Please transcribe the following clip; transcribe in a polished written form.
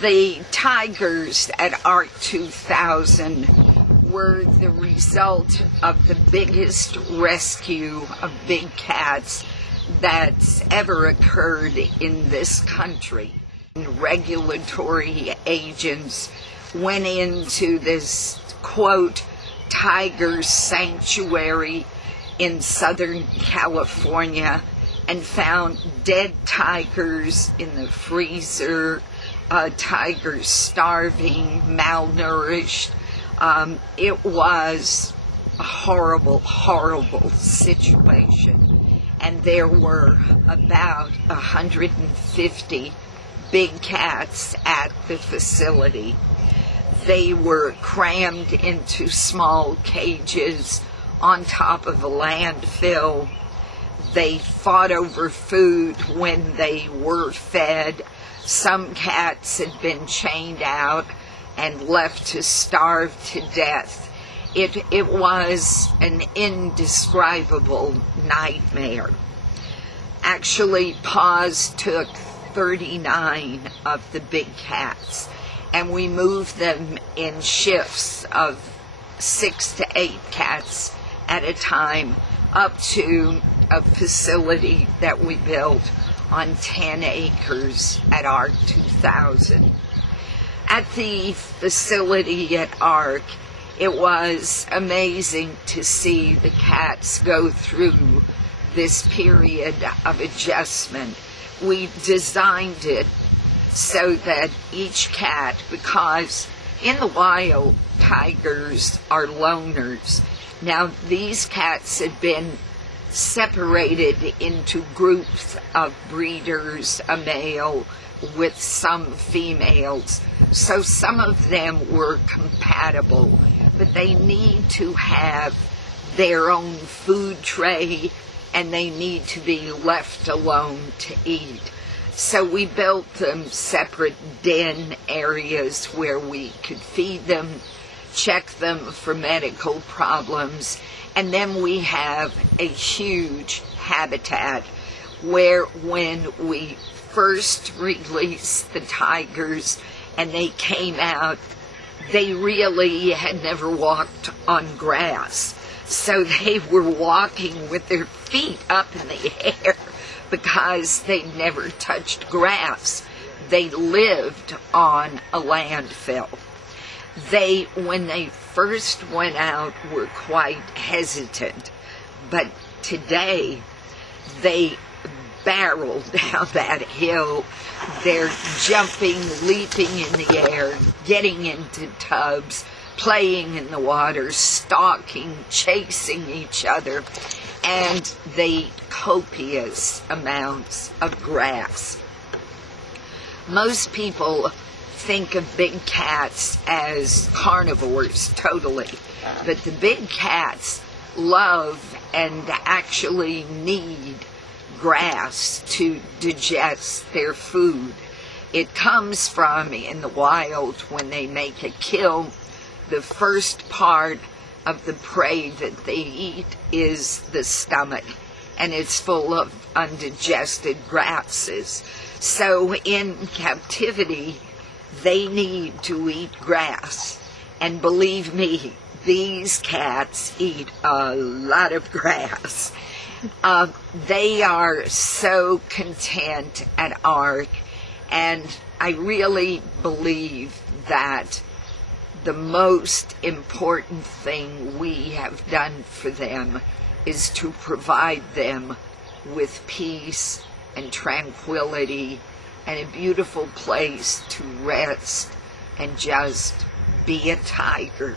The tigers at ARK 2000 were the result of the biggest rescue of big cats that's ever occurred in this country. Regulatory agents went into this, quote, tiger sanctuary in Southern California and found dead tigers in the freezer, tigers starving, malnourished. It was a horrible, horrible situation. And there were about 150 big cats at the facility. They were crammed into small cages on top of a landfill. They fought over food when they were fed. Some cats had been chained out and left to starve to death. It was an indescribable nightmare. Actually, PAWS took 39 of the big cats, and we moved them in shifts of 6 to 8 cats at a time up to a facility that we built on 10 acres at ARK 2000. At the facility at ARK, it was amazing to see the cats go through this period of adjustment. We designed it so that each cat, because in the wild, tigers are loners. Now, these cats had been separated into groups of breeders, a male with some females. So some of them were compatible, but they need to have their own food tray and they need to be left alone to eat. So we built them separate den areas where we could feed them, check them for medical problems, and then we have a huge habitat where when we first released the tigers and they came out, they really had never walked on grass. So they were walking with their feet up in the air because they'd never touched grass. They lived on a landfill. When they first went out, were quite hesitant, but today they barrel down that hill. They're jumping, leaping in the air, getting into tubs, playing in the water, stalking, chasing each other, and they eat copious amounts of grass. Most people think of big cats as carnivores, totally, but the big cats love and actually need grass to digest their food. It comes from, in the wild, when they make a kill, the first part of the prey that they eat is the stomach, and it's full of undigested grasses. So in captivity, they need to eat grass. And believe me, these cats eat a lot of grass. They are so content at ARK, and I really believe that the most important thing we have done for them is to provide them with peace and tranquility and a beautiful place to rest and just be a tiger.